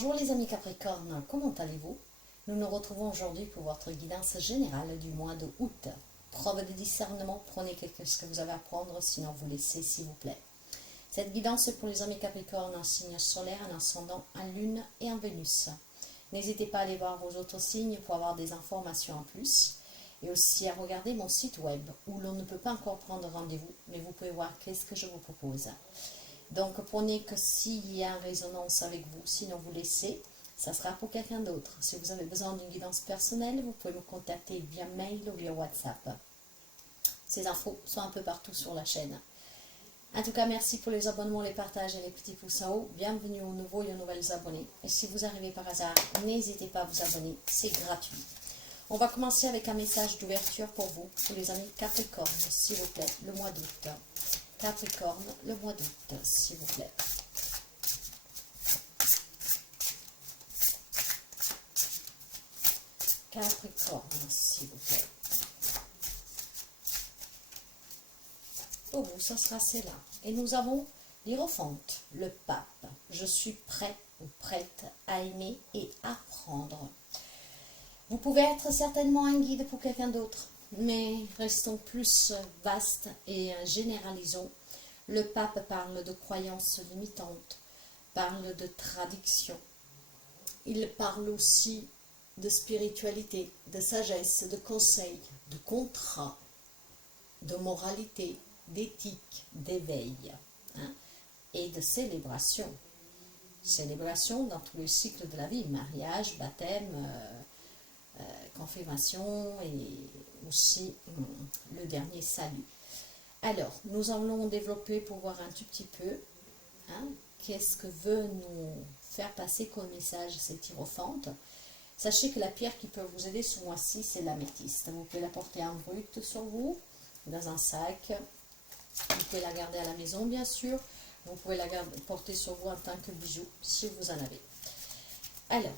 Bonjour les amis Capricorne, comment allez-vous? Nous nous retrouvons aujourd'hui pour votre guidance générale du mois de août. Preuve de discernement, prenez ce que vous avez à prendre, sinon vous laissez s'il vous plaît. Cette guidance est pour les amis Capricorne en signe solaire, en ascendant, en lune et en Vénus. N'hésitez pas à aller voir vos autres signes pour avoir des informations en plus. Et aussi à regarder mon site web où l'on ne peut pas encore prendre rendez-vous, mais vous pouvez voir qu'est-ce que je vous propose. Donc prenez que s'il y a une résonance avec vous, sinon vous laissez, ça sera pour quelqu'un d'autre. Si vous avez besoin d'une guidance personnelle, vous pouvez me contacter via mail ou via WhatsApp. Ces infos sont un peu partout sur la chaîne. En tout cas, merci pour les abonnements, les partages et les petits pouces en haut. Bienvenue aux nouveaux et aux nouvelles abonnés. Et si vous arrivez par hasard, n'hésitez pas à vous abonner, c'est gratuit. On va commencer avec un message d'ouverture pour vous, pour les amis Capricorne, s'il vous plaît, le mois d'août. Capricorne, le mois d'août, s'il vous plaît. Capricorne, s'il vous plaît. Pour vous, ça sera celle-là. Et nous avons l'Hiérophante, le pape. Je suis prêt ou prête à aimer et apprendre. Vous pouvez être certainement un guide pour quelqu'un d'autre, mais restons plus vastes et généralisons. Le pape parle de croyances limitantes, parle de tradition. Il parle aussi de spiritualité, de sagesse, de conseils, de contrat, de moralité, d'éthique, d'éveil, et de célébration. Célébration dans tous les cycles de la vie, mariage, baptême, confirmation et aussi le dernier salut. Alors, nous allons développer pour voir un tout petit peu qu'est-ce que veut nous faire passer comme message cette Hiérophante. Sachez que la pierre qui peut vous aider ce mois-ci, c'est l'améthyste. Vous pouvez la porter en brut sur vous, dans un sac. Vous pouvez la garder à la maison, bien sûr. Vous pouvez la porter sur vous en tant que bijou, si vous en avez. Alors,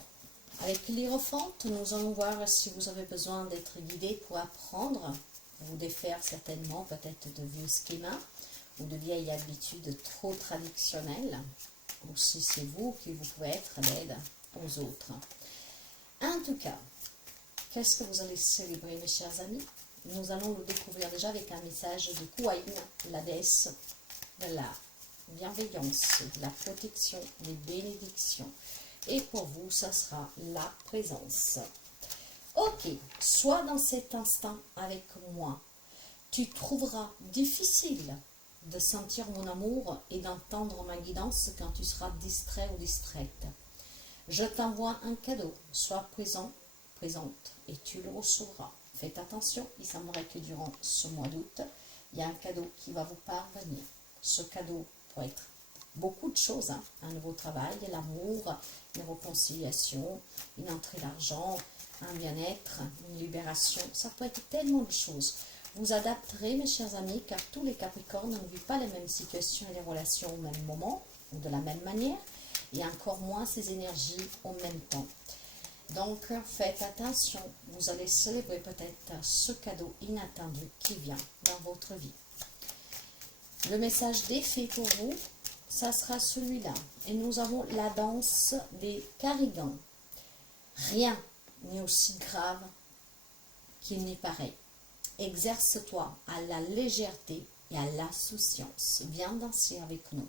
avec l'Hiérophante, nous allons voir si vous avez besoin d'être guidé pour apprendre, vous défaire certainement peut-être de vieux schémas ou de vieilles habitudes trop traditionnelles, ou si c'est vous qui vous pouvez être d'aide aux autres. En tout cas, qu'est-ce que vous allez célébrer, mes chers amis? Nous allons le découvrir déjà avec un message de Kuan, la déesse de la bienveillance, de la protection, des bénédictions. Et pour vous, ça sera la présence. Ok, sois dans cet instant avec moi. Tu trouveras difficile de sentir mon amour et d'entendre ma guidance quand tu seras distrait ou distraite. Je t'envoie un cadeau, sois présent, présente, et tu le recevras. Faites attention, il semblerait que durant ce mois d'août, il y a un cadeau qui va vous parvenir. Ce cadeau pourrait être beaucoup de choses, un nouveau travail, l'amour, une réconciliation, une entrée d'argent, un bien-être, une libération, ça peut être tellement de choses. Vous adapterez, mes chers amis, car tous les Capricornes ne vivent pas les mêmes situations et les relations au même moment, ou de la même manière, et encore moins ces énergies au même temps. Donc, faites attention, vous allez célébrer peut-être ce cadeau inattendu qui vient dans votre vie. Le message des fées pour vous, ça sera celui-là. Et nous avons la danse des Carigans. Rien n'est aussi grave qu'il n'y paraît. Exerce-toi à la légèreté et à l'insouciance. Viens danser avec nous.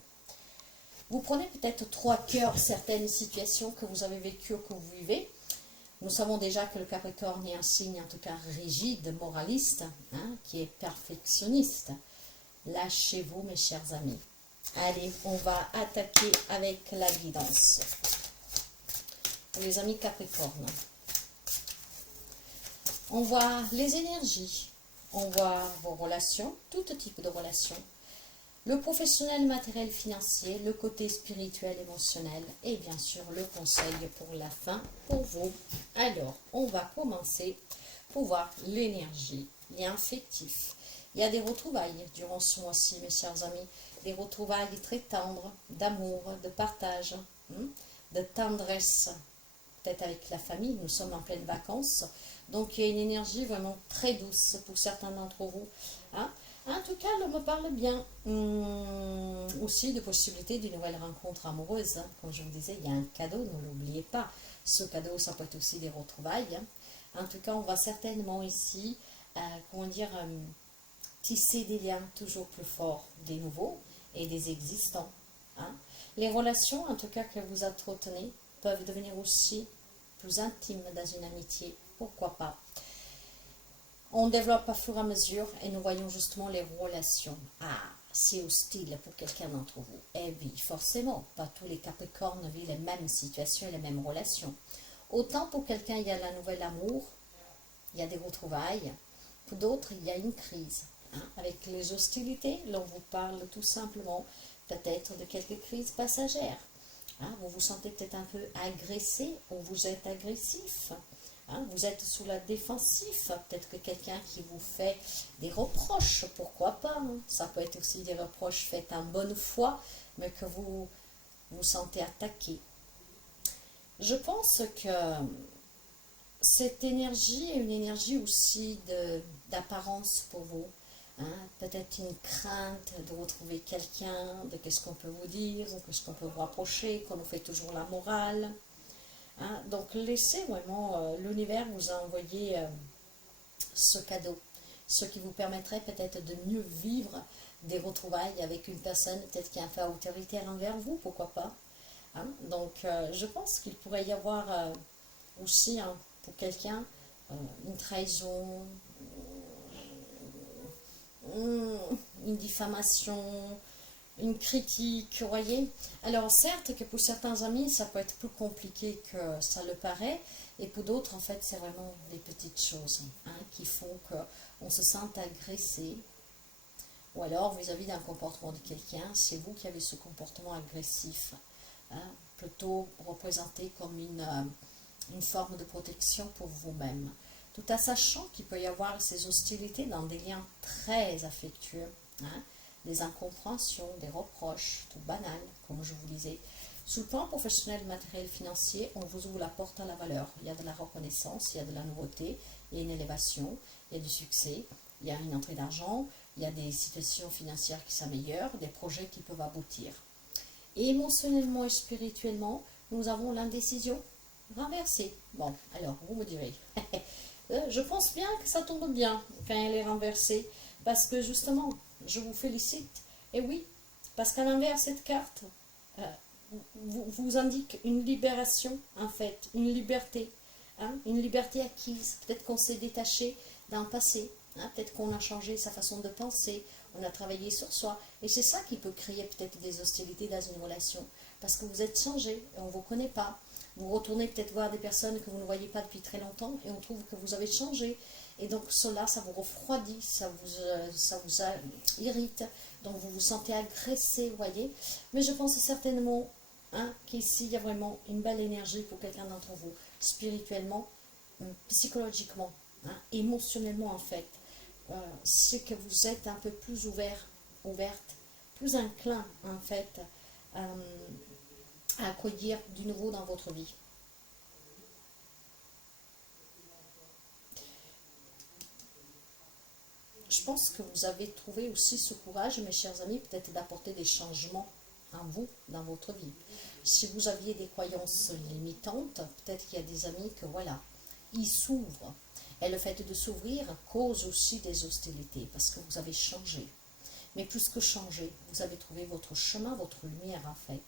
Vous prenez peut-être trop à cœur certaines situations que vous avez vécues ou que vous vivez. Nous savons déjà que le Capricorne est un signe en tout cas rigide, moraliste, qui est perfectionniste. Lâchez-vous, mes chers amis. Allez, on va attaquer avec la guidance. Pour les amis Capricorne, on voit les énergies, on voit vos relations, tout type de relations, le professionnel, matériel, financier, le côté spirituel, émotionnel et bien sûr le conseil pour la fin pour vous. Alors, on va commencer pour voir l'énergie, lien affectif. Il y a des retrouvailles durant ce mois-ci, mes chers amis. Des retrouvailles très tendres, d'amour, de partage, de tendresse, peut-être avec la famille. Nous sommes en pleine vacances. Donc, il y a une énergie vraiment très douce pour certains d'entre vous. En tout cas, l'homme me parle bien. Aussi de possibilités d'une nouvelle rencontre amoureuse, hein. Comme je vous disais, il y a un cadeau, ne l'oubliez pas. Ce cadeau, ça peut être aussi des retrouvailles, hein. En tout cas, on va certainement ici, comment dire, tisser des liens toujours plus forts, des nouveaux et des existants, hein. Les relations, en tout cas, que vous entretenez, peuvent devenir aussi plus intimes dans une amitié. Pourquoi pas? On développe à fur et à mesure et nous voyons justement les relations. Ah, c'est hostile pour quelqu'un d'entre vous. Eh oui, forcément, pas tous les Capricornes vivent les mêmes situations et les mêmes relations. Autant pour quelqu'un, il y a la nouvelle amour, il y a des retrouvailles. Pour d'autres, il y a une crise, hein. Avec les hostilités, l'on vous parle tout simplement peut-être de quelques crises passagères, hein. Vous vous sentez peut-être un peu agressé ou vous êtes agressif. Hein, vous êtes sous la défensive, peut-être que quelqu'un qui vous fait des reproches, pourquoi pas, hein. Ça peut être aussi des reproches faits en bonne foi, mais que vous vous sentez attaqué. Je pense que cette énergie est une énergie aussi d'apparence pour vous, hein. Peut-être une crainte de retrouver quelqu'un, de qu'est-ce qu'on peut vous dire, ou qu'est-ce qu'on peut vous rapprocher, qu'on nous fait toujours la morale. Hein, donc laissez vraiment l'univers vous a envoyé ce cadeau, ce qui vous permettrait peut-être de mieux vivre des retrouvailles avec une personne peut-être qui est un peu autoritaire envers vous, pourquoi pas, hein. Donc je pense qu'il pourrait y avoir aussi, hein, pour quelqu'un une trahison, une diffamation, une critique, vous voyez. Alors certes que pour certains amis, ça peut être plus compliqué que ça le paraît, et pour d'autres, en fait, c'est vraiment des petites choses, hein, qui font qu'on se sente agressé, ou alors vis-à-vis d'un comportement de quelqu'un, c'est vous qui avez ce comportement agressif, hein, plutôt représenté comme une forme de protection pour vous-même. Tout en sachant qu'il peut y avoir ces hostilités dans des liens très affectueux, hein, des incompréhensions, des reproches, tout banal, comme je vous disais. Sous le plan professionnel, matériel, financier, on vous ouvre la porte à la valeur. Il y a de la reconnaissance, il y a de la nouveauté, il y a une élévation, il y a du succès, il y a une entrée d'argent, il y a des situations financières qui s'améliorent, des projets qui peuvent aboutir. Et émotionnellement et spirituellement, nous avons l'indécision renversée. Bon, alors, vous me direz, je pense bien que ça tombe bien quand elle est renversée, parce que justement, je vous félicite. Et oui, parce qu'à l'inverse, cette carte vous indique une libération, en fait, une liberté, hein, une liberté acquise. Peut-être qu'on s'est détaché d'un passé, hein, peut-être qu'on a changé sa façon de penser, on a travaillé sur soi. Et c'est ça qui peut créer peut-être des hostilités dans une relation, parce que vous êtes changé et on ne vous connaît pas. Vous retournez peut-être voir des personnes que vous ne voyez pas depuis très longtemps et on trouve que vous avez changé. Et donc cela, ça vous refroidit, ça vous irrite. Donc vous vous sentez agressé, vous voyez. Mais je pense certainement, hein, qu'ici, il y a vraiment une belle énergie pour quelqu'un d'entre vous, spirituellement, psychologiquement, hein, émotionnellement en fait. C'est que vous êtes un peu plus ouverte, plus inclin en fait à accueillir du nouveau dans votre vie. Je pense que vous avez trouvé aussi ce courage, mes chers amis, peut-être d'apporter des changements en vous, dans votre vie. Si vous aviez des croyances limitantes, peut-être qu'il y a des amis que voilà, ils s'ouvrent. Et le fait de s'ouvrir cause aussi des hostilités, parce que vous avez changé. Mais plus que changer, vous avez trouvé votre chemin, votre lumière en fait.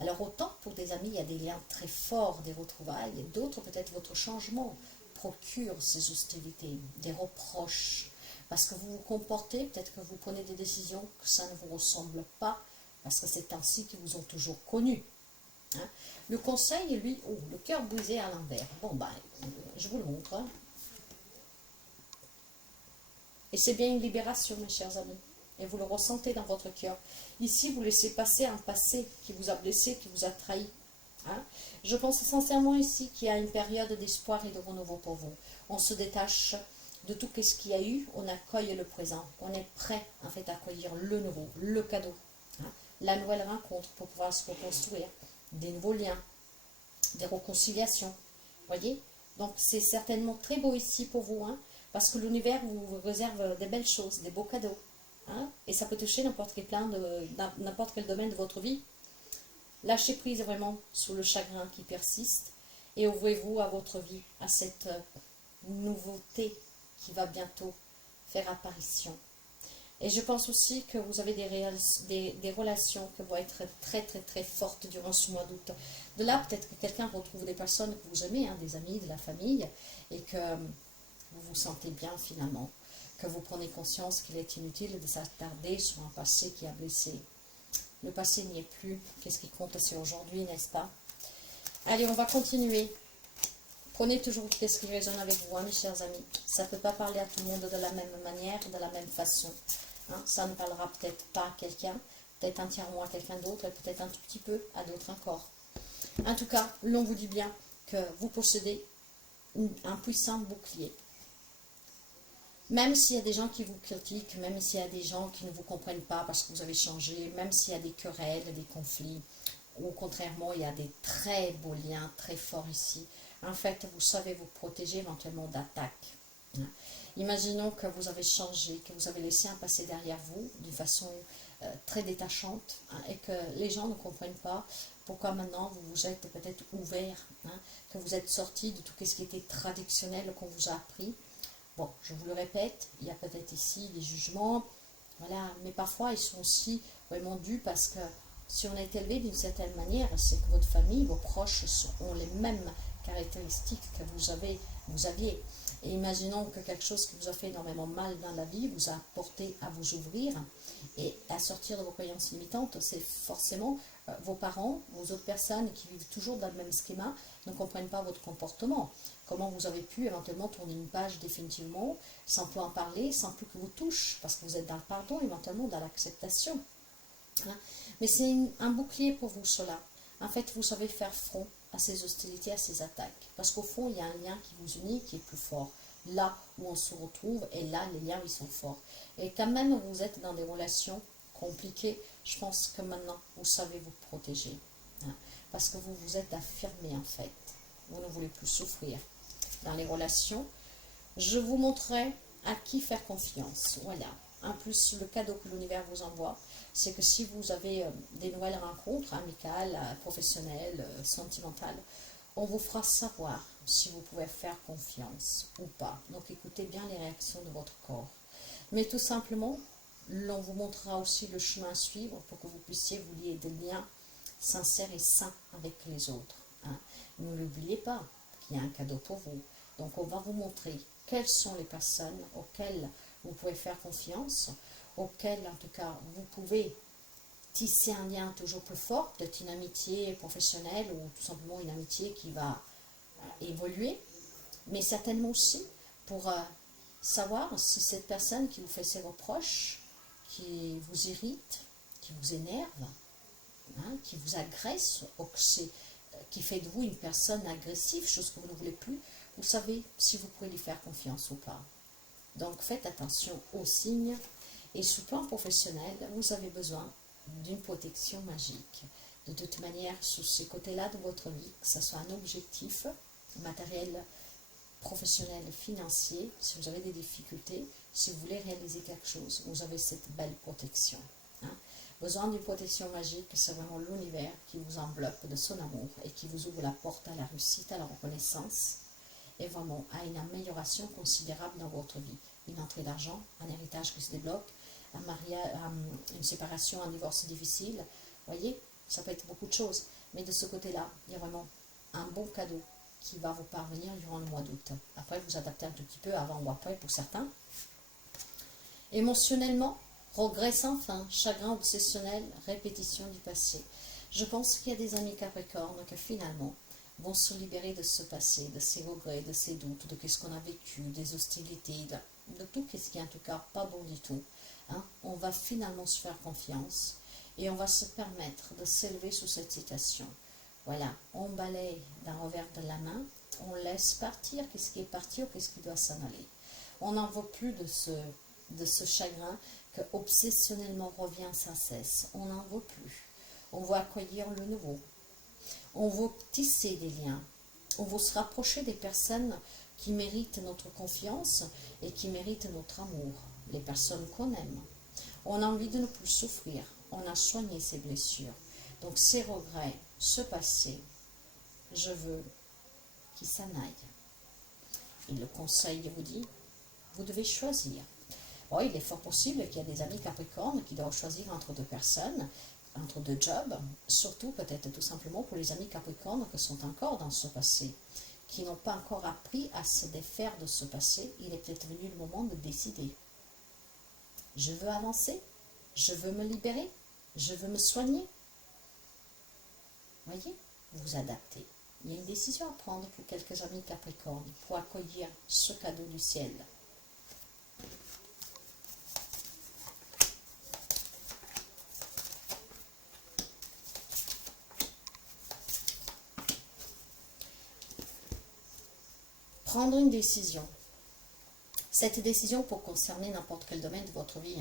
Alors autant pour des amis, il y a des liens très forts, des retrouvailles, et d'autres peut-être votre changement procure ces hostilités, des reproches, parce que vous vous comportez, peut-être que vous prenez des décisions que ça ne vous ressemble pas, parce que c'est ainsi qu'ils vous ont toujours connu. Hein. Le conseil, lui, oh, le cœur brisé à l'envers. Bon, ben, je vous le montre. Hein. Et c'est bien une libération, mes chers amis. Et vous le ressentez dans votre cœur. Ici, vous laissez passer un passé qui vous a blessé, qui vous a trahi. Hein. Je pense sincèrement ici qu'il y a une période d'espoir et de renouveau pour vous. On se détache de tout ce qu'il y a eu, on accueille le présent. On est prêt, en fait, à accueillir le nouveau, le cadeau. Hein. La nouvelle rencontre pour pouvoir se reconstruire. Des nouveaux liens, des réconciliations. Voyez? Donc, c'est certainement très beau ici pour vous, hein, parce que l'univers vous réserve des belles choses, des beaux cadeaux. hein, et ça peut toucher n'importe quel domaine de votre vie. Lâchez prise vraiment sur le chagrin qui persiste et ouvrez-vous à votre vie, à cette nouveauté qui va bientôt faire apparition. Et je pense aussi que vous avez des relations qui vont être très très très fortes durant ce mois d'août. De là, peut-être que quelqu'un retrouve des personnes que vous aimez, hein, des amis, de la famille, et que vous vous sentez bien finalement, que vous prenez conscience qu'il est inutile de s'attarder sur un passé qui a blessé. Le passé n'y est plus. Qu'est-ce qui compte, c'est aujourd'hui, n'est-ce pas? Allez, on va continuer. Prenez toujours ce qui résonne avec vous, hein, mes chers amis. Ça ne peut pas parler à tout le monde de la même manière, de la même façon. Hein, ça ne parlera peut-être pas à quelqu'un, peut-être entièrement à quelqu'un d'autre, et peut-être un tout petit peu à d'autres encore. En tout cas, l'on vous dit bien que vous possédez un puissant bouclier. Même s'il y a des gens qui vous critiquent, même s'il y a des gens qui ne vous comprennent pas parce que vous avez changé, même s'il y a des querelles, des conflits, ou contrairement, il y a des très beaux liens, très forts ici. En fait, vous savez vous protéger éventuellement d'attaques. Imaginons que vous avez changé, que vous avez laissé un passé derrière vous d'une façon très détachante, hein, et que les gens ne comprennent pas pourquoi maintenant vous vous êtes peut-être ouvert, hein, que vous êtes sorti de tout ce qui était traditionnel qu'on vous a appris. Bon, je vous le répète, il y a peut-être ici des jugements, voilà, mais parfois ils sont aussi vraiment dus parce que si on est élevé d'une certaine manière, c'est que votre famille, vos proches ont les mêmes caractéristiques que vous aviez. Et imaginons que quelque chose qui vous a fait énormément mal dans la vie vous a porté à vous ouvrir et à sortir de vos croyances limitantes. C'est forcément vos parents, vos autres personnes qui vivent toujours dans le même schéma ne comprennent pas votre comportement. Comment vous avez pu éventuellement tourner une page définitivement, sans plus en parler, sans plus que vous touche, parce que vous êtes dans le pardon, éventuellement dans l'acceptation. Hein. Mais c'est un bouclier pour vous, cela. En fait, vous savez faire front à ces hostilités, à ces attaques. Parce qu'au fond, il y a un lien qui vous unit, qui est plus fort. Là où on se retrouve, et là, les liens, ils sont forts. Et quand même, vous êtes dans des relations compliquées, je pense que maintenant, vous savez vous protéger. Hein. Parce que vous vous êtes affirmé, en fait. Vous ne voulez plus souffrir. Dans les relations, je vous montrerai à qui faire confiance. Voilà. En plus, le cadeau que l'univers vous envoie, c'est que si vous avez des nouvelles rencontres amicales, professionnelles, sentimentales, on vous fera savoir si vous pouvez faire confiance ou pas. Donc écoutez bien les réactions de votre corps. Mais tout simplement, l'on vous montrera aussi le chemin à suivre pour que vous puissiez vous lier des liens sincères et sains avec les autres. Hein. Ne l'oubliez pas qu'il y a un cadeau pour vous. Donc on va vous montrer quelles sont les personnes auxquelles vous pouvez faire confiance, auxquelles en tout cas vous pouvez tisser un lien toujours plus fort, peut-être une amitié professionnelle ou tout simplement une amitié qui va évoluer, mais certainement aussi pour savoir si cette personne qui vous fait ses reproches, qui vous irrite, qui vous énerve, hein, qui vous agresse, ou qui fait de vous une personne agressive, chose que vous ne voulez plus, vous savez si vous pouvez lui faire confiance ou pas. Donc faites attention aux signes. Et sur le plan professionnel, vous avez besoin d'une protection magique. De toute manière, sur ces côtés-là de votre vie, que ce soit un objectif matériel, professionnel, financier, si vous avez des difficultés, si vous voulez réaliser quelque chose, vous avez cette belle protection. Hein. Besoin d'une protection magique, c'est vraiment l'univers qui vous enveloppe de son amour et qui vous ouvre la porte à la réussite, à la reconnaissance et vraiment à une amélioration considérable dans votre vie. Une entrée d'argent, un héritage qui se débloque, un mariage, une séparation, un divorce difficile. Vous voyez, ça peut être beaucoup de choses. Mais de ce côté-là, il y a vraiment un bon cadeau qui va vous parvenir durant le mois d'août. Après, vous adaptez un tout petit peu avant ou après pour certains. Émotionnellement, regret sans fin, chagrin obsessionnel, répétition du passé. Je pense qu'il y a des amis Capricorne que finalement vont se libérer de ce passé, de ces regrets, de ces doutes, de ce qu'on a vécu, des hostilités, de tout ce qui est en tout cas pas bon du tout. Hein. On va finalement se faire confiance et on va se permettre de s'élever sous cette situation. Voilà, on balaye d'un revers de la main, on laisse partir qu'est-ce qui est parti ou qu'est-ce qui doit s'en aller. On n'en veut plus de ce chagrin que obsessionnellement revient sans cesse. On n'en veut plus. On veut accueillir le nouveau. On veut tisser des liens. On veut se rapprocher des personnes qui méritent notre confiance et qui méritent notre amour. Les personnes qu'on aime. On a envie de ne plus souffrir. On a soigné ses blessures. Donc ces regrets, ce passé, je veux qu'il s'en aille. Et le conseil vous dit, vous devez choisir. Bon, il est fort possible qu'il y ait des amis Capricorne qui doivent choisir entre deux personnes, entre deux jobs, surtout peut-être tout simplement pour les amis Capricorne qui sont encore dans ce passé, qui n'ont pas encore appris à se défaire de ce passé. Il est peut-être venu le moment de décider. Je veux avancer, je veux me libérer, je veux me soigner. Voyez, vous adaptez. Il y a une décision à prendre pour quelques amis Capricorne pour accueillir ce cadeau du ciel. Prendre une décision. Cette décision peut concerner n'importe quel domaine de votre vie.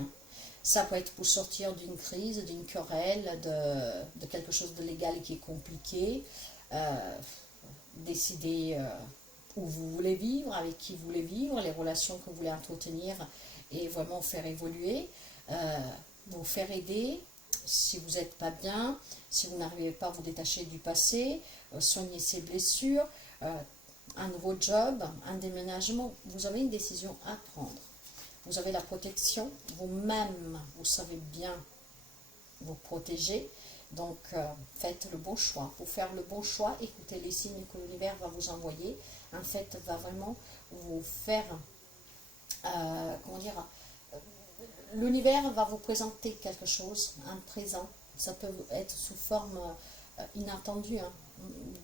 Ça peut être pour sortir d'une crise, d'une querelle, de quelque chose de légal qui est compliqué. Décider où vous voulez vivre, avec qui vous voulez vivre, les relations que vous voulez entretenir et vraiment faire évoluer. Vous faire aider si vous n'êtes pas bien, si vous n'arrivez pas à vous détacher du passé, soigner ses blessures, un nouveau job, un déménagement. Vous avez une décision à prendre. Vous avez la protection, vous-même, vous savez bien vous protéger. Donc, faites le bon choix. Pour faire le bon choix, écoutez les signes que l'univers va vous envoyer. En fait, va vraiment vous faire, comment dire, l'univers va vous présenter quelque chose, un présent. Ça peut être sous forme inattendue,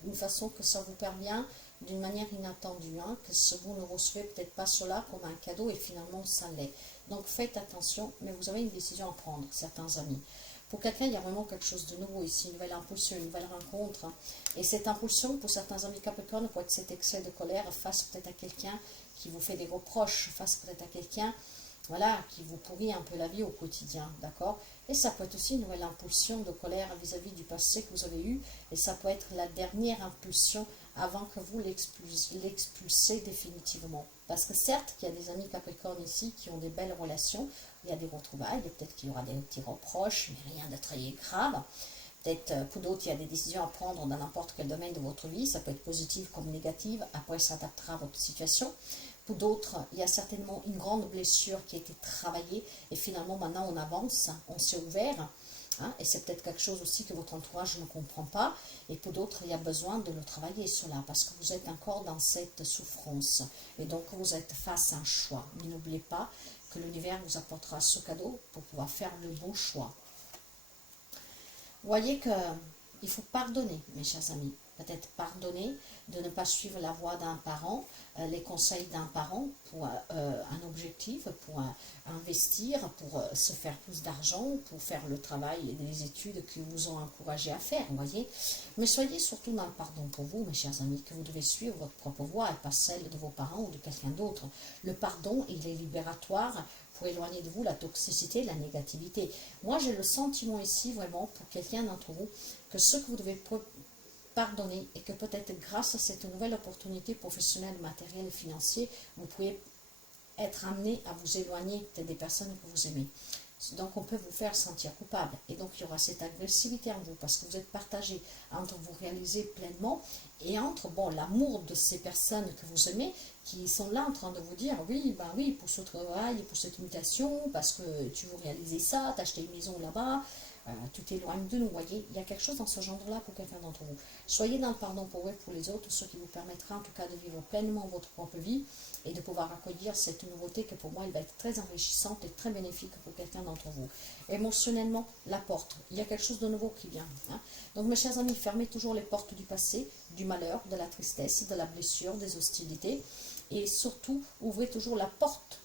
une façon que ça vous parvient d'une manière inattendue, que vous ne recevez peut-être pas cela comme un cadeau et finalement ça l'est. Donc faites attention, mais vous avez une décision à prendre, certains amis. Pour quelqu'un, il y a vraiment quelque chose de nouveau ici, une nouvelle impulsion, une nouvelle rencontre. Et cette impulsion, pour certains amis Capricorne, peut être cet excès de colère face peut-être à quelqu'un qui vous fait des reproches, face peut-être à quelqu'un, voilà, qui vous pourrit un peu la vie au quotidien, d'accord? Et ça peut être aussi une nouvelle impulsion de colère vis-à-vis du passé que vous avez eu, et ça peut être la dernière impulsion avant que vous l'expulsez définitivement. Parce que certes, il y a des amis Capricorne ici qui ont des belles relations, il y a des retrouvailles, et peut-être qu'il y aura des petits reproches, mais rien de très grave. Peut-être pour d'autres, il y a des décisions à prendre dans n'importe quel domaine de votre vie, ça peut être positif comme négatif, après ça s'adaptera à votre situation. Pour d'autres, il y a certainement une grande blessure qui a été travaillée et finalement maintenant on avance, on s'est ouvert. Et c'est peut-être quelque chose aussi que votre entourage ne comprend pas. Et pour d'autres, il y a besoin de le travailler cela parce que vous êtes encore dans cette souffrance. Et donc vous êtes face à un choix. Mais n'oubliez pas que l'univers vous apportera ce cadeau pour pouvoir faire le bon choix. Vous voyez qu'il faut pardonner, mes chers amis. Peut-être pardonner de ne pas suivre la voie d'un parent, les conseils d'un parent pour un objectif, pour investir, pour se faire plus d'argent, pour faire le travail et les études qu'ils vous ont encouragé à faire, vous voyez. Mais soyez surtout dans le pardon pour vous, mes chers amis, que vous devez suivre votre propre voie et pas celle de vos parents ou de quelqu'un d'autre. Le pardon, il est libératoire pour éloigner de vous la toxicité, la négativité. Moi, j'ai le sentiment ici, vraiment, pour quelqu'un d'entre vous, que ce que vous devez pardonner et que peut-être grâce à cette nouvelle opportunité professionnelle, matérielle et financière, vous pouvez être amené à vous éloigner des personnes que vous aimez. Donc on peut vous faire sentir coupable et donc il y aura cette agressivité en vous parce que vous êtes partagé entre vous réaliser pleinement et entre l'amour de ces personnes que vous aimez qui sont là en train de vous dire oui, ben oui, pour ce travail, pour cette mutation, parce que tu veux réaliser ça, t'as acheté une maison là-bas, tu t'éloignes de nous, voyez, il y a quelque chose dans ce genre-là pour quelqu'un d'entre vous. Soyez dans le pardon pour vous et pour les autres, ce qui vous permettra en tout cas de vivre pleinement votre propre vie et de pouvoir accueillir cette nouveauté que pour moi, elle va être très enrichissante et très bénéfique pour quelqu'un d'entre vous. Émotionnellement, la porte, il y a quelque chose de nouveau qui vient. Donc mes chers amis, fermez toujours les portes du passé, du malheur, de la tristesse, de la blessure, des hostilités et surtout, ouvrez toujours la porte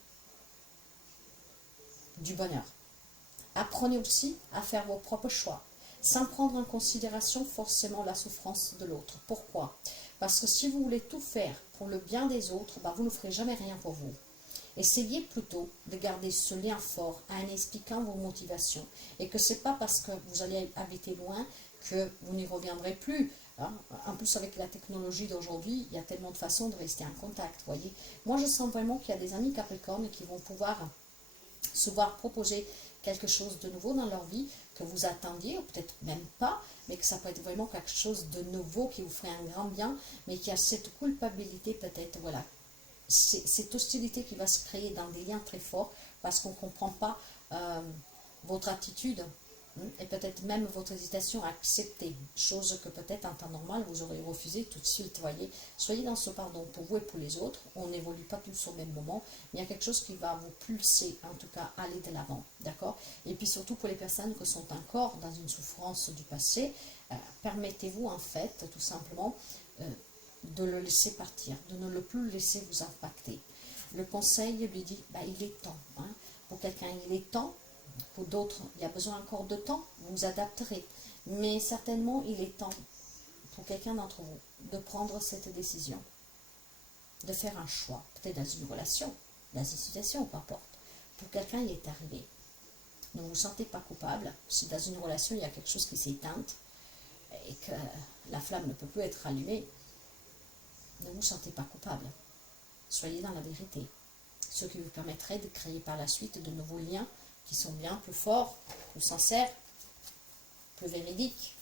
du bonheur. Apprenez aussi à faire vos propres choix, sans prendre en considération forcément la souffrance de l'autre. Pourquoi? Parce que si vous voulez tout faire pour le bien des autres, vous ne ferez jamais rien pour vous. Essayez plutôt de garder ce lien fort en expliquant vos motivations. Et que ce n'est pas parce que vous allez habiter loin que vous n'y reviendrez plus. En plus, avec la technologie d'aujourd'hui, il y a tellement de façons de rester en contact. Voyez. Moi, je sens vraiment qu'il y a des amis Capricorne qui vont pouvoir se voir proposer quelque chose de nouveau dans leur vie que vous attendiez, ou peut-être même pas, mais que ça peut être vraiment quelque chose de nouveau qui vous ferait un grand bien, mais qui a cette culpabilité peut-être, voilà, cette hostilité qui va se créer dans des liens très forts parce qu'on ne comprend pas votre attitude et peut-être même votre hésitation à accepter, chose que peut-être en temps normal vous aurez refusé tout de suite. Voyez, soyez dans ce pardon pour vous et pour les autres. On n'évolue pas tous au même moment, mais il y a quelque chose qui va vous pulser, en tout cas aller de l'avant, d'accord? Et puis surtout pour les personnes qui sont encore dans une souffrance du passé, permettez-vous en fait tout simplement de le laisser partir, de ne le plus laisser vous impacter. Le conseil lui dit, il est temps. Pour quelqu'un, il est temps. Pour d'autres, il y a besoin encore de temps. Vous vous adapterez. Mais certainement, il est temps pour quelqu'un d'entre vous de prendre cette décision, de faire un choix, peut-être dans une relation, dans une situation, peu importe. Pour quelqu'un, il est arrivé. Ne vous sentez pas coupable. Si dans une relation, il y a quelque chose qui s'est éteint et que la flamme ne peut plus être allumée, ne vous sentez pas coupable. Soyez dans la vérité. Ce qui vous permettrait de créer par la suite de nouveaux liens qui sont bien plus forts, plus sincères, plus véridiques.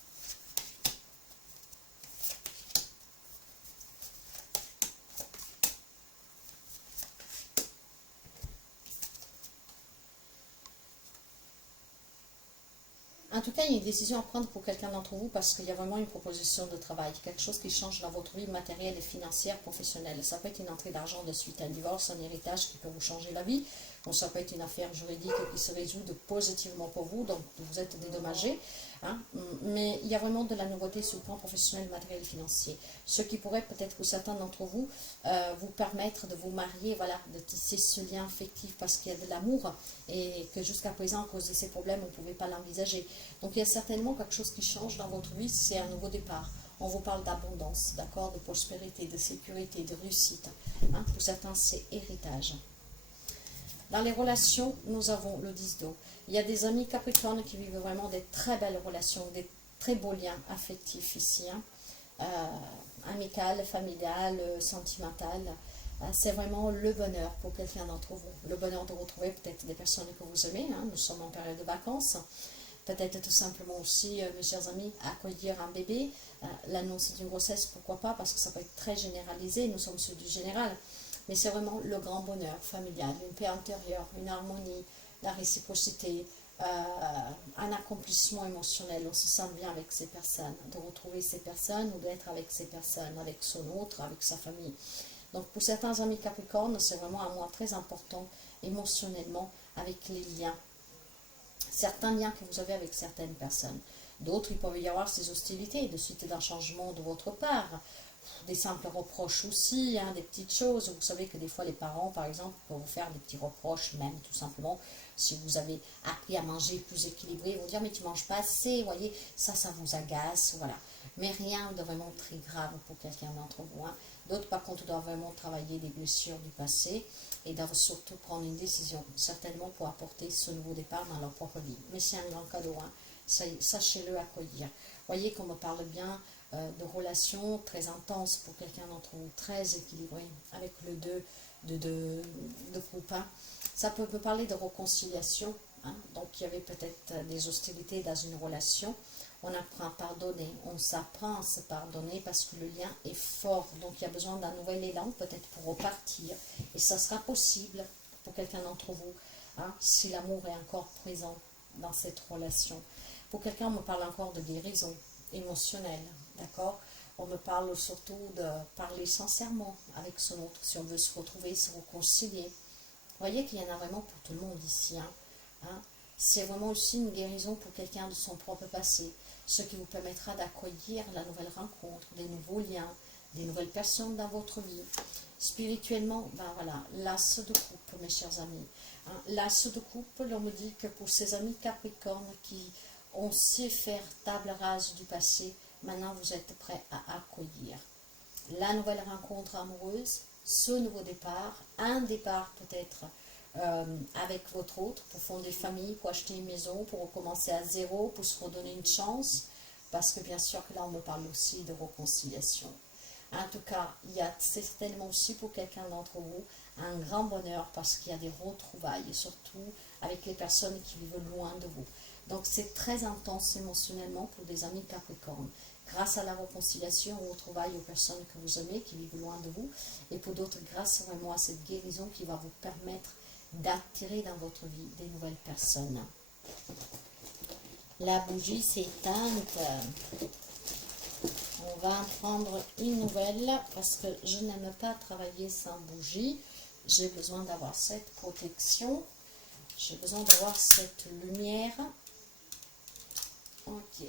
En tout cas, il y a une décision à prendre pour quelqu'un d'entre vous parce qu'il y a vraiment une proposition de travail, quelque chose qui change dans votre vie matérielle et financière, professionnelle. Ça peut être une entrée d'argent de suite à un divorce, un héritage qui peut vous changer la vie. Bon, ça peut être une affaire juridique qui se résout positivement pour vous, donc vous êtes dédommagé. Mais il y a vraiment de la nouveauté sur le plan professionnel, matériel et financier. Ce qui pourrait peut-être pour certains d'entre vous vous permettre de vous marier, voilà, de tisser ce lien affectif parce qu'il y a de l'amour et que jusqu'à présent, à cause de ces problèmes, on ne pouvait pas l'envisager. Donc il y a certainement quelque chose qui change dans votre vie, c'est un nouveau départ. On vous parle d'abondance, d'accord, de prospérité, de sécurité, de réussite. Pour certains, c'est héritage. Dans les relations, nous avons le 10 d'eau. Il y a des amis Capricorne qui vivent vraiment des très belles relations, des très beaux liens affectifs ici. Amical, familial, sentimental. C'est vraiment le bonheur pour quelqu'un d'entre vous. Le bonheur de retrouver peut-être des personnes que vous aimez. Nous sommes en période de vacances. Peut-être tout simplement aussi, mes chers amis, accueillir un bébé. L'annonce d'une grossesse, pourquoi pas, parce que ça peut être très généralisé. Nous sommes ceux du général. Mais c'est vraiment le grand bonheur familial, une paix intérieure, une harmonie, la réciprocité, un accomplissement émotionnel. On se sent bien avec ces personnes, de retrouver ces personnes ou d'être avec ces personnes, avec son autre, avec sa famille. Donc pour certains amis Capricorne, c'est vraiment un mois très important émotionnellement avec les liens. Certains liens que vous avez avec certaines personnes. D'autres, il peut y avoir ces hostilités de suite d'un changement de votre part. Des simples reproches aussi, des petites choses. Vous savez que des fois les parents, par exemple, peuvent vous faire des petits reproches, même tout simplement, si vous avez appris à manger plus équilibré, ils vont dire mais tu manges pas assez, vous voyez, ça vous agace, voilà. Mais rien de vraiment très grave pour quelqu'un d'entre vous. D'autres, par contre, doivent vraiment travailler des blessures du passé et doivent surtout prendre une décision, certainement pour apporter ce nouveau départ dans leur propre vie. Mais c'est un grand cadeau, sachez-le accueillir. Voyez qu'on me parle bien de relations très intenses pour quelqu'un d'entre vous, très équilibré, avec le 2 de coupe. Ça peut me parler de réconciliation, donc il y avait peut-être des hostilités dans une relation. On apprend à pardonner, on s'apprend à se pardonner parce que le lien est fort, donc il y a besoin d'un nouvel élan peut-être pour repartir, et ça sera possible pour quelqu'un d'entre vous, si l'amour est encore présent dans cette relation. Pour quelqu'un, on me parle encore de guérison émotionnelle, d'accord? On me parle surtout de parler sincèrement avec son autre, si on veut se retrouver, se réconcilier. Vous voyez qu'il y en a vraiment pour tout le monde ici. C'est vraiment aussi une guérison pour quelqu'un de son propre passé, ce qui vous permettra d'accueillir la nouvelle rencontre, des nouveaux liens, des nouvelles personnes dans votre vie. Spirituellement, voilà, l'as de coupe, mes chers amis. L'as de coupe, l'on me dit que pour ces amis Capricorne qui ont su faire table rase du passé, maintenant vous êtes prêts à accueillir la nouvelle rencontre amoureuse, ce nouveau départ, un départ peut-être avec votre autre pour fonder famille, pour acheter une maison, pour recommencer à zéro, pour se redonner une chance, parce que bien sûr que là on me parle aussi de réconciliation. En tout cas, il y a certainement aussi pour quelqu'un d'entre vous un grand bonheur parce qu'il y a des retrouvailles, et surtout avec les personnes qui vivent loin de vous. Donc c'est très intense émotionnellement pour des amis Capricorne. Grâce à la réconciliation, aux retrouvailles aux personnes que vous aimez, qui vivent loin de vous, et pour d'autres, grâce vraiment à cette guérison qui va vous permettre d'attirer dans votre vie des nouvelles personnes. La bougie s'est éteinte. On va en prendre une nouvelle parce que je n'aime pas travailler sans bougie. J'ai besoin d'avoir cette protection. J'ai besoin d'avoir cette lumière. Ok.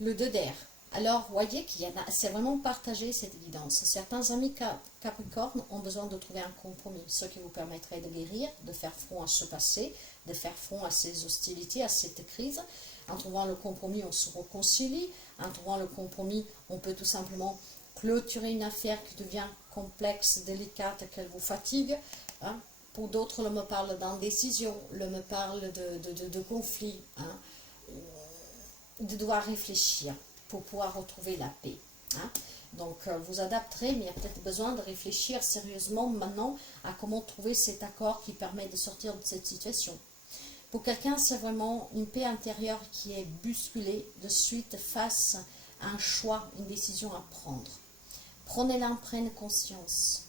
Le 2 d'air. Alors, voyez qu'il y en a, c'est vraiment partagé cette évidence. Certains amis Capricorne ont besoin de trouver un compromis, ce qui vous permettrait de guérir, de faire front à ce passé, de faire front à ces hostilités, à cette crise. En trouvant le compromis, on se réconcilie. En trouvant le compromis, on peut tout simplement clôturer une affaire qui devient complexe, délicate, qu'elle vous fatigue. Hein. Pour d'autres, l'on me parle d'indécision, l'on me parle de conflit, hein, de devoir réfléchir pour pouvoir retrouver la paix. Hein. Donc, vous adapterez, mais il y a peut-être besoin de réfléchir sérieusement maintenant à comment trouver cet accord qui permet de sortir de cette situation. Pour quelqu'un, c'est vraiment une paix intérieure qui est bousculée de suite face à un choix, une décision à prendre. Prenez-la, prenez conscience.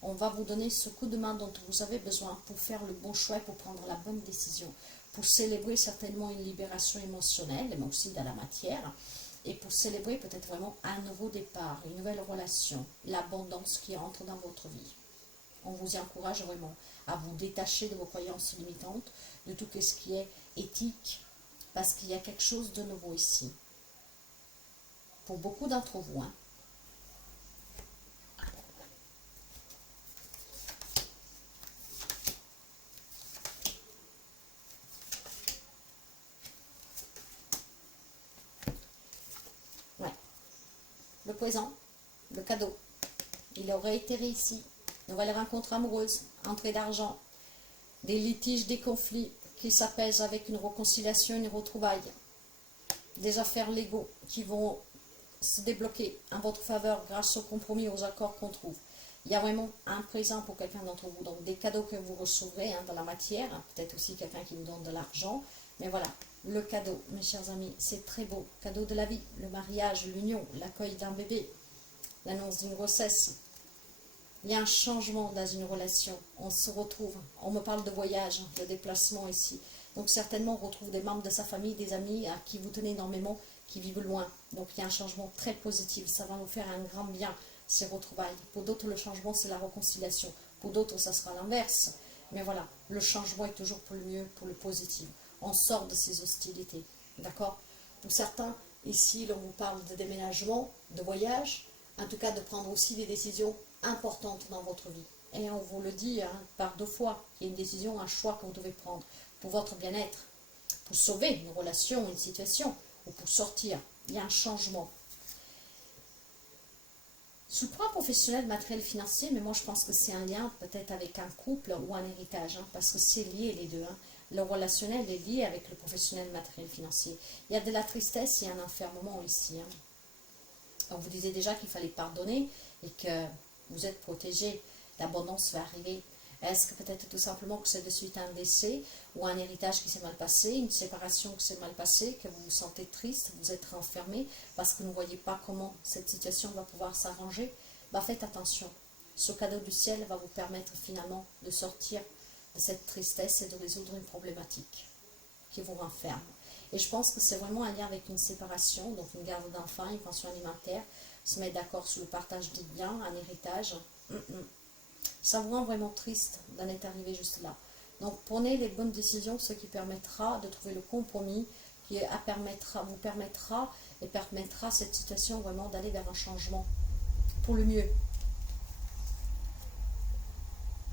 On va vous donner ce coup de main dont vous avez besoin pour faire le bon choix, pour prendre la bonne décision, pour célébrer certainement une libération émotionnelle, mais aussi dans la matière, et pour célébrer peut-être vraiment un nouveau départ, une nouvelle relation, l'abondance qui entre dans votre vie. On vous y encourage vraiment à vous détacher de vos croyances limitantes, de tout ce qui est éthique, parce qu'il y a quelque chose de nouveau ici. Pour beaucoup d'entre vous, hein. Ouais. Le présent, le cadeau, il aurait été réussi. Nouvelle rencontre amoureuse, entrée d'argent, des litiges, des conflits qui s'apaisent avec une réconciliation, une retrouvaille, des affaires légaux qui vont se débloquer en votre faveur grâce aux compromis, aux accords qu'on trouve. Il y a vraiment un présent pour quelqu'un d'entre vous, donc des cadeaux que vous recevrez dans la matière, peut-être aussi quelqu'un qui vous donne de l'argent, mais voilà, le cadeau, mes chers amis, c'est très beau, cadeau de la vie, le mariage, l'union, l'accueil d'un bébé, l'annonce d'une grossesse. Il y a un changement dans une relation, on se retrouve, on me parle de voyage, de déplacement ici. Donc certainement on retrouve des membres de sa famille, des amis à qui vous tenez énormément, qui vivent loin. Donc il y a un changement très positif, ça va nous faire un grand bien, ces retrouvailles. Pour d'autres le changement c'est la réconciliation, pour d'autres ça sera l'inverse. Mais voilà, le changement est toujours pour le mieux, pour le positif. On sort de ces hostilités, d'accord? Pour certains, ici l'on vous parle de déménagement, de voyage, en tout cas de prendre aussi des décisions importante dans votre vie. Et on vous le dit hein, par 2 fois, il y a une décision, un choix que vous devez prendre pour votre bien-être, pour sauver une relation, une situation, ou pour sortir. Il y a un changement. Sous le plan professionnel, matériel, financier, mais moi je pense que c'est un lien peut-être avec un couple ou un héritage, hein, parce que c'est lié les deux. Hein. Le relationnel est lié avec le professionnel, matériel, financier. Il y a de la tristesse et un enfermement ici. Hein. On vous disait déjà qu'il fallait pardonner et que vous êtes protégé, l'abondance va arriver. Est-ce que peut-être tout simplement que c'est de suite un décès ou un héritage qui s'est mal passé, une séparation qui s'est mal passée, que vous vous sentez triste, vous êtes renfermé parce que vous ne voyez pas comment cette situation va pouvoir s'arranger? Bah faites attention. Ce cadeau du ciel va vous permettre finalement de sortir de cette tristesse et de résoudre une problématique qui vous renferme. Et je pense que c'est vraiment un lien avec une séparation, donc une garde d'enfants, une pension alimentaire, se mettre d'accord sur le partage des biens, un héritage. Ça vous rend vraiment triste d'en être arrivé juste là. Donc prenez les bonnes décisions, ce qui permettra de trouver le compromis qui vous permettra et permettra cette situation vraiment d'aller vers un changement pour le mieux.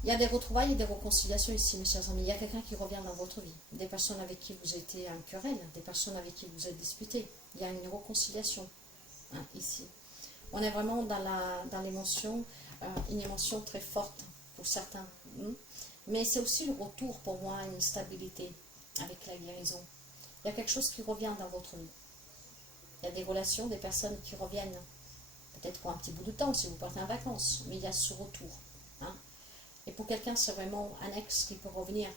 Il y a des retrouvailles et des réconciliations ici, mes chers amis. Il y a quelqu'un qui revient dans votre vie. Des personnes avec qui vous étiez en querelle, des personnes avec qui vous êtes disputés. Il y a une réconciliation hein, ici. On est vraiment dans l'émotion, une émotion très forte pour certains. Mais c'est aussi le retour pour moi à une stabilité avec la guérison. Il y a quelque chose qui revient dans votre vie. Il y a des relations, des personnes qui reviennent, peut-être pour un petit bout de temps si vous partez en vacances, mais il y a ce retour. Hein. Et pour quelqu'un, c'est vraiment un ex qui peut revenir.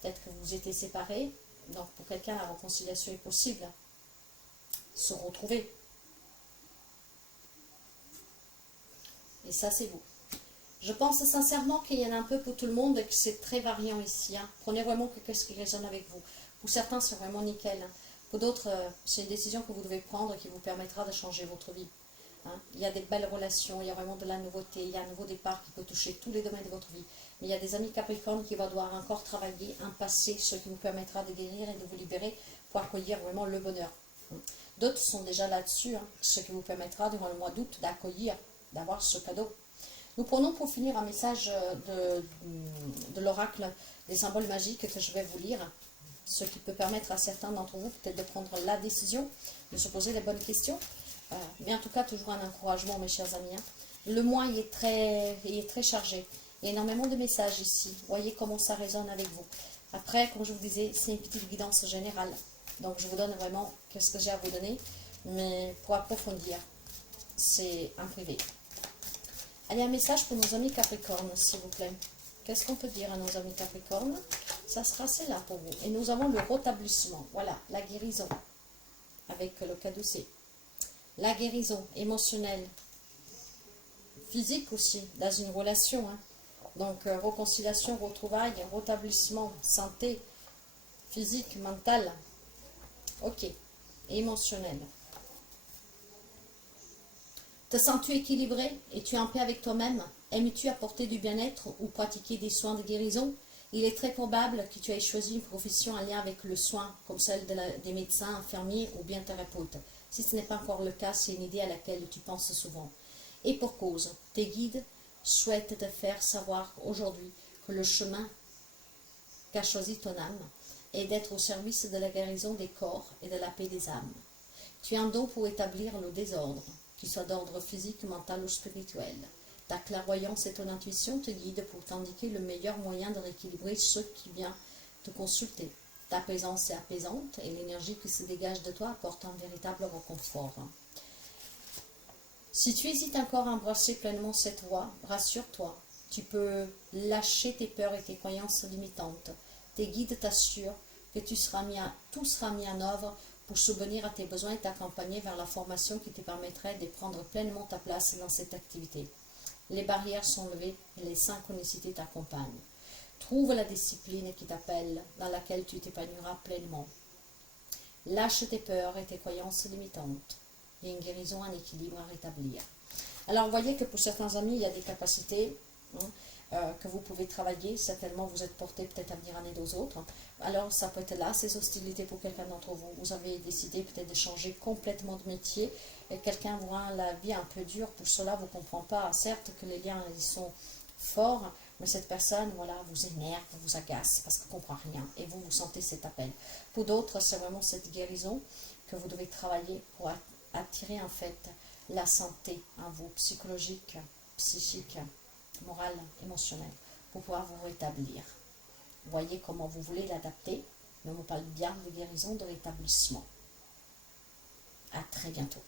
Peut-être que vous étiez séparés, donc pour quelqu'un, la réconciliation est possible. Se retrouver. Et ça, c'est vous. Je pense sincèrement qu'il y en a un peu pour tout le monde et que c'est très variant ici. Hein. Prenez vraiment ce qui résonne avec vous. Pour certains, c'est vraiment nickel. Hein. Pour d'autres, c'est une décision que vous devez prendre qui vous permettra de changer votre vie. Hein. Il y a des belles relations, il y a vraiment de la nouveauté, il y a un nouveau départ qui peut toucher tous les domaines de votre vie. Mais il y a des amis Capricorne qui vont devoir encore travailler un passé, ce qui vous permettra de guérir et de vous libérer pour accueillir vraiment le bonheur. D'autres sont déjà là-dessus, hein, ce qui vous permettra durant le mois d'août d'accueillir, d'avoir ce cadeau. Nous prenons pour finir un message de l'oracle des symboles magiques que je vais vous lire, ce qui peut permettre à certains d'entre vous peut-être de prendre la décision, de se poser les bonnes questions, mais en tout cas toujours un encouragement mes chers amis. Hein. Le mois il est très chargé, il y a énormément de messages ici, voyez comment ça résonne avec vous. Après, comme je vous disais, c'est une petite guidance générale, donc je vous donne vraiment ce que j'ai à vous donner, mais pour approfondir, c'est en privé. Allez, un message pour nos amis Capricorne, s'il vous plaît. Qu'est-ce qu'on peut dire à nos amis Capricorne? Ça sera celle-là pour vous. Et nous avons le rétablissement. Voilà, la guérison. Avec le cadeaucé. La guérison émotionnelle. Physique aussi, dans une relation. Hein. Donc, réconciliation, retrouvailles, rétablissement, santé, physique, mentale. Ok. Émotionnel. Te sens-tu équilibré? Es-tu en paix avec toi-même? Aimes-tu apporter du bien-être ou pratiquer des soins de guérison? Il est très probable que tu aies choisi une profession en lien avec le soin, comme celle des médecins, infirmiers ou bien thérapeutes. Si ce n'est pas encore le cas, c'est une idée à laquelle tu penses souvent. Et pour cause, tes guides souhaitent te faire savoir aujourd'hui que le chemin qu'a choisi ton âme est d'être au service de la guérison des corps et de la paix des âmes. Tu as un don pour établir le désordre, qu'il soit d'ordre physique, mental ou spirituel. Ta clairvoyance et ton intuition te guident pour t'indiquer le meilleur moyen de rééquilibrer ceux qui viennent te consulter. Ta présence est apaisante et l'énergie qui se dégage de toi apporte un véritable réconfort. Si tu hésites encore à embrasser pleinement cette voie, rassure-toi, tu peux lâcher tes peurs et tes croyances limitantes. Tes guides t'assurent que tout sera mis en œuvre pour subvenir à tes besoins et t'accompagner vers la formation qui te permettrait de prendre pleinement ta place dans cette activité. Les barrières sont levées et les synchronicités t'accompagnent. Trouve la discipline qui t'appelle, dans laquelle tu t'épanouiras pleinement. Lâche tes peurs et tes croyances limitantes. Il y a une guérison, un équilibre à rétablir. Alors, vous voyez que pour certains amis, il y a des capacités que vous pouvez travailler. Certainement, vous êtes porté peut-être à venir en aide aux autres. Alors, ça peut être là, ces hostilités pour quelqu'un d'entre vous. Vous avez décidé peut-être de changer complètement de métier. Et quelqu'un vous rend la vie un peu dure. Pour cela, vous ne comprenez pas. Certes que les liens, ils sont forts, mais cette personne, voilà, vous énerve, vous agace parce qu'elle ne comprend rien. Et vous, vous sentez cet appel. Pour d'autres, c'est vraiment cette guérison que vous devez travailler pour attirer en fait la santé en vous, psychologique, psychique, morale, émotionnelle, pour pouvoir vous rétablir. Voyez comment vous voulez l'adapter, mais on parle bien de guérison, de rétablissement. À très bientôt.